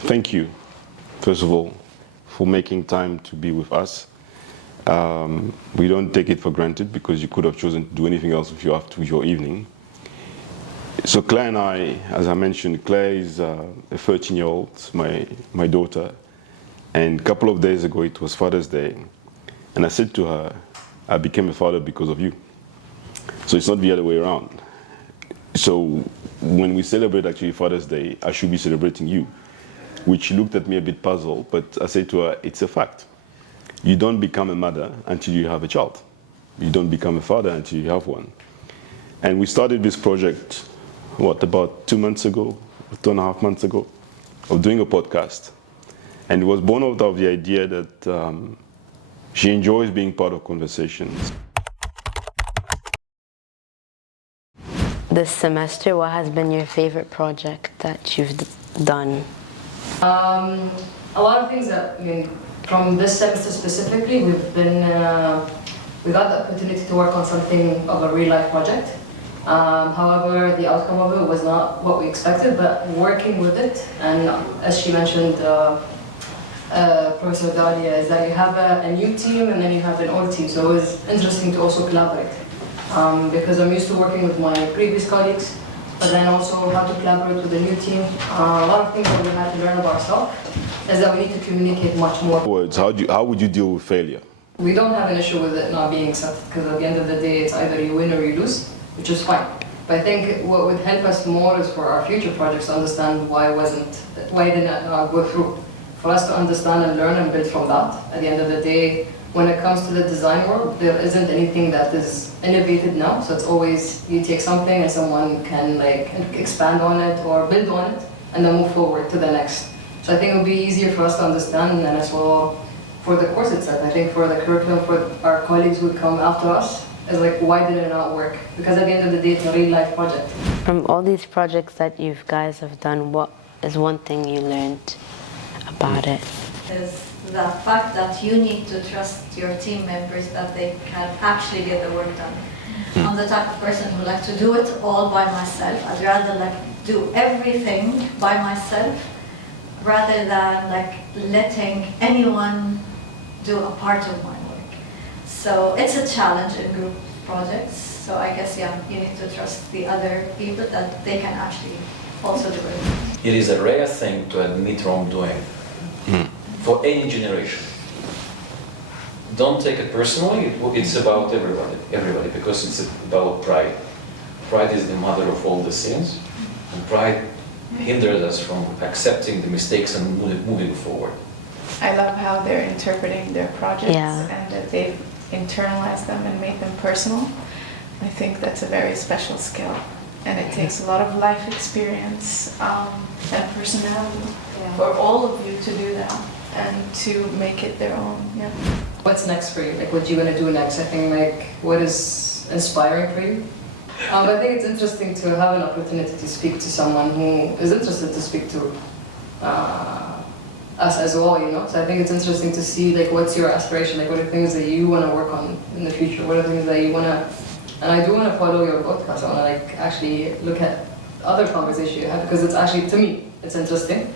thank you, first of all, for making time to be with us. We don't take it for granted because you could have chosen to do anything else with your evening. So Claire and I, as I mentioned, Claire is a 13-year-old, my daughter, and a couple of days ago it was Father's Day, and I said to her, I became a father because of you. So it's not the other way around. So when we celebrate actually Father's Day, I should be celebrating you, which she looked at me a bit puzzled, but I said to her, it's a fact. You don't become a mother until you have a child. You don't become a father until you have one. And we started this project, about 2 months ago, 2.5 months ago, of doing a podcast. And it was born out of the idea that she enjoys being part of conversations. This semester, what has been your favorite project that you've done? A lot of things from this semester specifically, we got the opportunity to work on something of a real life project. However, the outcome of it was not what we expected, but working with it, and as she mentioned, Professor Dahlia, is that you have a new team and then you have an old team, so it was interesting to also collaborate. Because I'm used to working with my previous colleagues, but then also how to collaborate with a new team. A lot of things that we had to learn about ourselves is that we need to communicate much more. Words, how would you deal with failure? We don't have an issue with it not being accepted, because at the end of the day, it's either you win or you lose, which is fine. But I think what would help us more is for our future projects to understand why didn't it not go through. For us to understand and learn and build from that. At the end of the day, when it comes to the design world, there isn't anything that is innovated now. So it's always you take something and someone can expand on it or build on it and then move forward to the next. So I think it would be easier for us to understand, and as well for the course itself. I think for the curriculum, for our colleagues who would come after us, is why did it not work? Because at the end of the day, it's a real life project. From all these projects that you guys have done, what is one thing you learned about it? Is the fact that you need to trust your team members that they can actually get the work done. I'm the type of person who like to do it all by myself. I'd rather do everything by myself rather than letting anyone do a part of my work. So it's a challenge in group projects. So I guess you need to trust the other people that they can actually also do it. It is a rare thing to admit wrongdoing. For any generation. Don't take it personally, it's about everybody, because it's about pride. Pride is the mother of all the sins, and pride hinders us from accepting the mistakes and moving forward. I love how they're interpreting their projects and that they've internalized them and made them personal. I think that's a very special skill, and it takes a lot of life experience and personality for all of you to do that and to make it their own. Yeah. What's next for you? What are you going to do next? I think what is inspiring for you? I think it's interesting to have an opportunity to speak to someone who is interested to speak to us as well, So I think it's interesting to see what's your aspiration, what are the things that you want to work on in the future? What are the things that you want to, and I do want to follow your podcast. I want to actually look at other conversations you have, because it's actually, to me, it's interesting.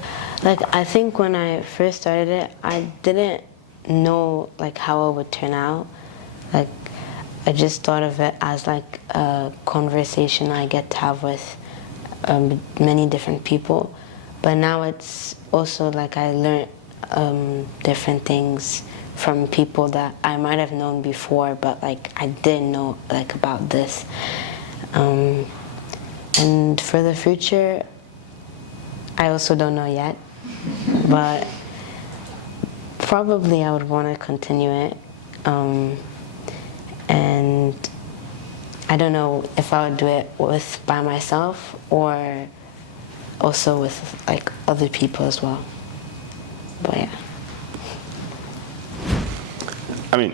I think when I first started it, I didn't know how it would turn out. I just thought of it as a conversation I get to have with many different people. But now it's also I learned different things from people that I might have known before, but I didn't know about this. And for the future, I also don't know yet, but probably I would want to continue it. And I don't know if I would do it by myself or also with other people as well. But yeah. I mean,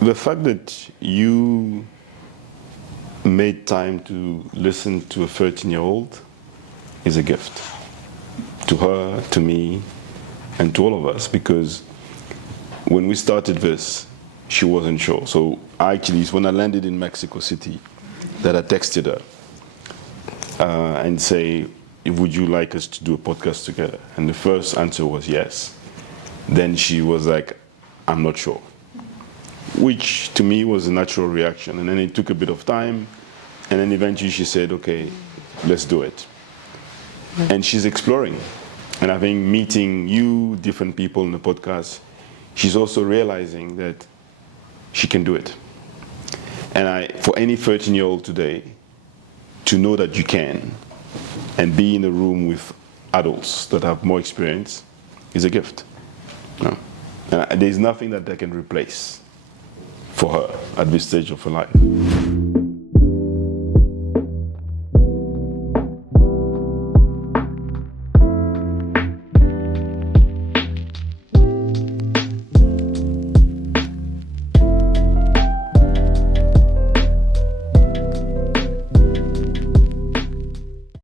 the fact that you made time to listen to a 13-year-old is a gift to her, to me, and to all of us, because when we started this, she wasn't sure. So actually, it's when I landed in Mexico City that I texted her and say, would you like us to do a podcast together? And the first answer was yes. Then she was like, I'm not sure. Which to me was a natural reaction. And then it took a bit of time. And then eventually she said, okay, let's do it. And she's exploring. And I think meeting you, different people in the podcast, she's also realizing that she can do it. And for any 13-year-old today, to know that you can and be in a room with adults that have more experience is a gift. No? And there's nothing that they can replace for her at this stage of her life.